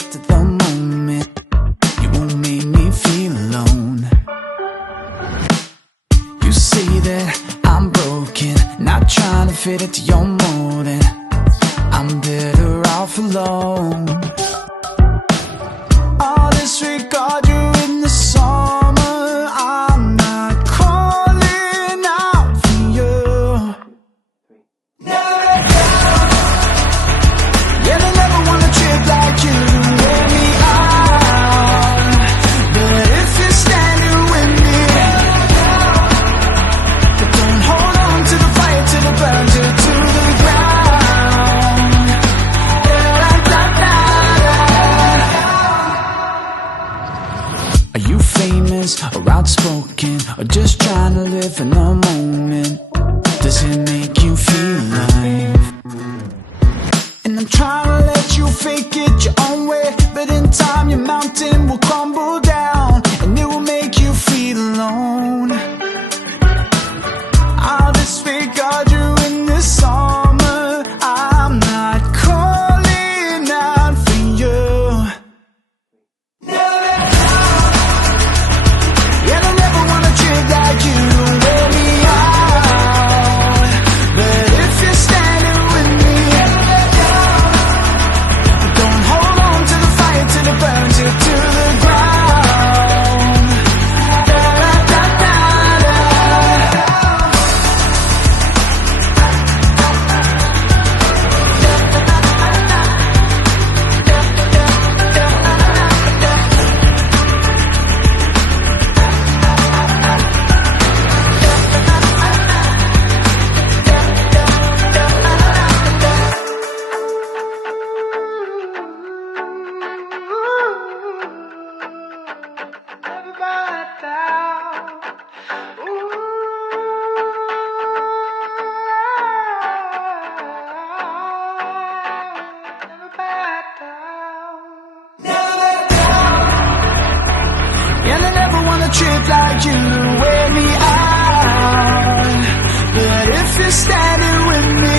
rest of the moment. You won't make me feel alone. You say that I'm broken, not trying to fit into your mold, and I'm better off alone. I'll disregard you in the summer. I'm not calling out for you. Yeah, I never wanna trip like you to wear me out. But if you're standing with me, but don't hold on to the fire till it burns you to the ground. Are you famous or outspoken, or just trying to live in the moment? Does it make you feel alive? And I'm trying to let you fake it your own way, but in time your mountain will crumble down, and it will make you feel alone. I'll disregard you in the summer. I'm not calling out for you. Yeah, I never wanna trip like you to wear me out. But if you're standing with me, don't hold on to the fire till it burns you to the ground. And I never wanna trip like you to wear me out. But if you're standing with me,